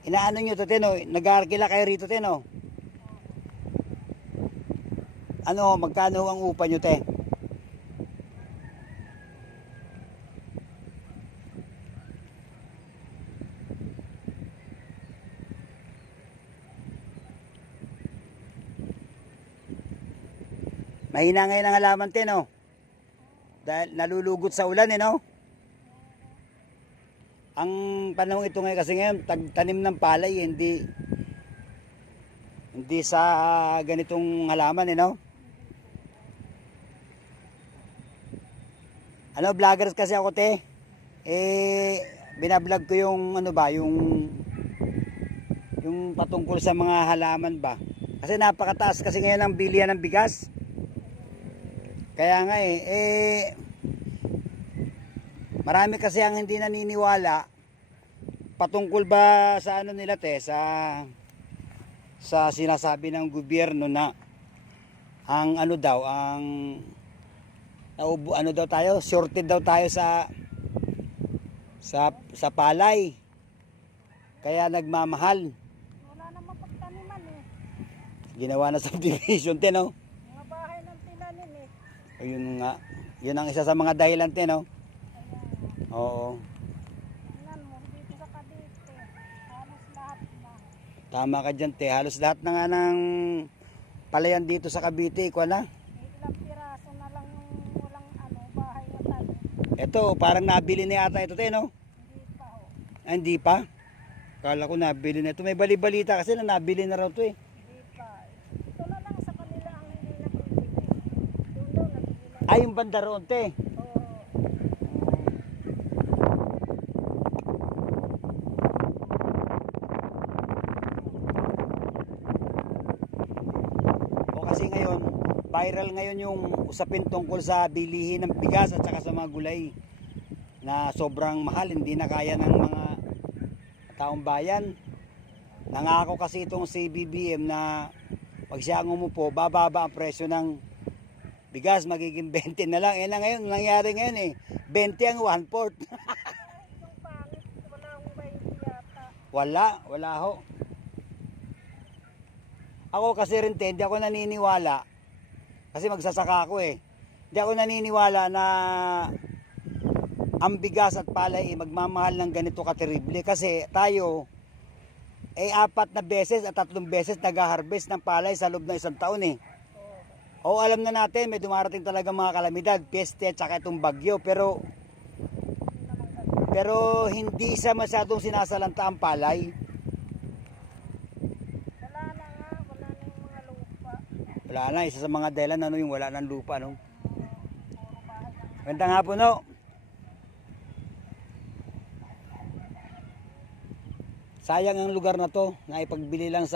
Inaano nyo to, Teno? Nag-aarkila kayo rito, Teno? Ano, magkano ang upa nyo, te? Mahina ngayon ang halaman, Teno. Dahil nalulugot sa ulan, no? Ang panahon ito ngayon kasi ngayon, tanim ng palay, hindi sa ganitong halaman, no? Ano, vloggers kasi ako, te. Binablog ko yung ano ba, yung patungkol sa mga halaman ba. Kasi napakataas kasi ngayon ang bilihan ng bigas. Kaya nga marami kasi ang hindi naniniwala patungkol ba sa ano nila, te, sa sinasabi ng gobyerno na ang ano daw, ang ano daw tayo, shorted daw tayo sa palay. Kaya nagmamahal. Wala naman pagtaniman eh. Ginawa na subdivision, te, no? Mga bahay ng tinanim eh. Ayun nga. Yun ang isa sa mga dahilan, te, no? Ayan. Oo. Tingnan mo, dito sa Cavite, halos lahat na. Tama ka dyan, te. Halos lahat na nga ng palayan dito sa Cavite, ikaw na. May ilang piraso na lang yung walang bahay na tanim. Ito, parang nabili na yata ito, te, no? Hindi pa ho. Ah, hindi pa? Kala ko nabili na ito. May bali-balita kasi na nabili na raw ito, eh. Hindi pa. Ito na lang sa kanila ang hindi nabibili. Doon daw nabibili. Ay, yung banda roon, te. Oo. O kasi ngayon, viral ngayon yung usapin tungkol sa bilihin ng bigas at saka sa mga gulay na sobrang mahal, hindi na kaya ng mga taong bayan. Nangako kasi itong si BBM na pag siya ang umupo, bababa ang presyo ng bigas, magiging 20 na lang. Na ngayon, nangyari ngayon 20 ang 1/4. Yung pangit, wala akong bahay yata. Wala ho. Ako kasi rin, hindi ako naniniwala. Kasi magsasaka ako eh. Hindi ako naniniwala na ang bigas at palay magmamahal ng ganito katerible. Kasi tayo, 4 na beses at 3 beses nag-harvest ng palay sa loob ng isang taon eh. O alam na natin, may dumarating talaga mga kalamidad, peste at saka itong bagyo. Pero hindi siya masyadong sinasalanta ang palay. Wala na nga, wala na yung mga lupa. Wala na, isa sa mga dahilan ano yung wala ng lupa, no? Puro bahay lang. Ganda nga po, no? Sayang ang lugar na to, na ipagbili lang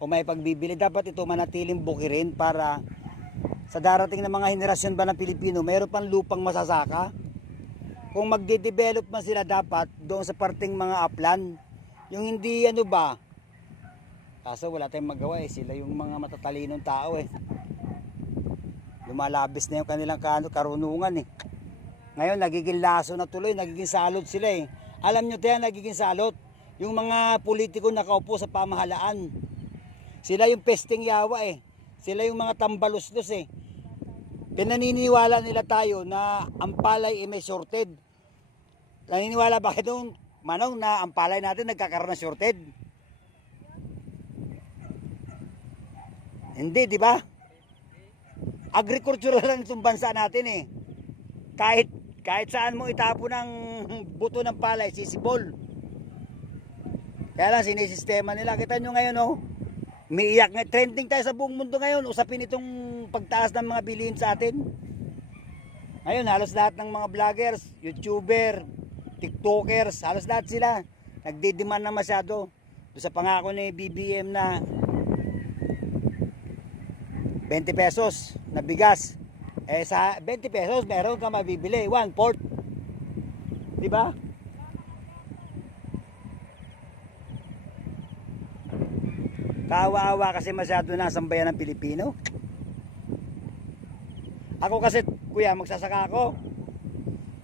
o may pagbibili. Dapat ito manatiling bukirin para sa darating na mga henerasyon ba ng Pilipino, mayroon pang lupang masasaka. Kung magde-develop man sila dapat doon sa parting mga upland, yung hindi ano ba, kaso wala tayong magawa sila yung mga matatalinong tao lumalabis na yung kanilang karunungan Ngayon nagiging laso na tuloy, nagiging salot sila Alam nyo tayo, nagiging salot yung mga politiko nakaupo sa pamahalaan. Sila yung pesting yawa Sila yung mga tambaluslos Pinaniniwala nila tayo na ang palay may shorted. Naniniwala ba kayo doon, Manong, na ang palay natin nagkakaroon ng shorted? Hindi, di ba? Agricultural lang itong bansa natin Kahit saan mo itapo ng buto ng palay, sisibol. Kaya lang sinisistema nila. Kita nyo ngayon umiiyak nga. Trending tayo sa buong mundo ngayon. Usapin itong pagtaas ng mga bilihin sa atin. Ngayon halos lahat ng mga vloggers, YouTuber, TikTokers, halos lahat sila nagdidemand na masyado. Doon sa pangako ni BBM na 20 pesos na bigas. Sa 20 pesos meron ka mabibili 1/4. Di ba? Kawa-awa kasi masyado na ang bayan ng Pilipino. Ako kasi, kuya, magsasaka ako.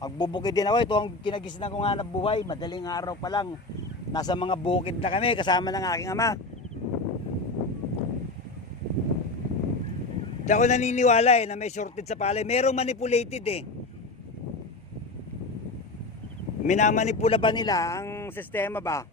Magbubukid din ako. Ito ang kinagisnan ko nga na buhay. Madaling araw pa lang. Nasa mga bukid na kami kasama ng aking ama. Di ako naniniwala na may shortage sa palay. Merong manipulated Minamanipula ba nila ang sistema ba?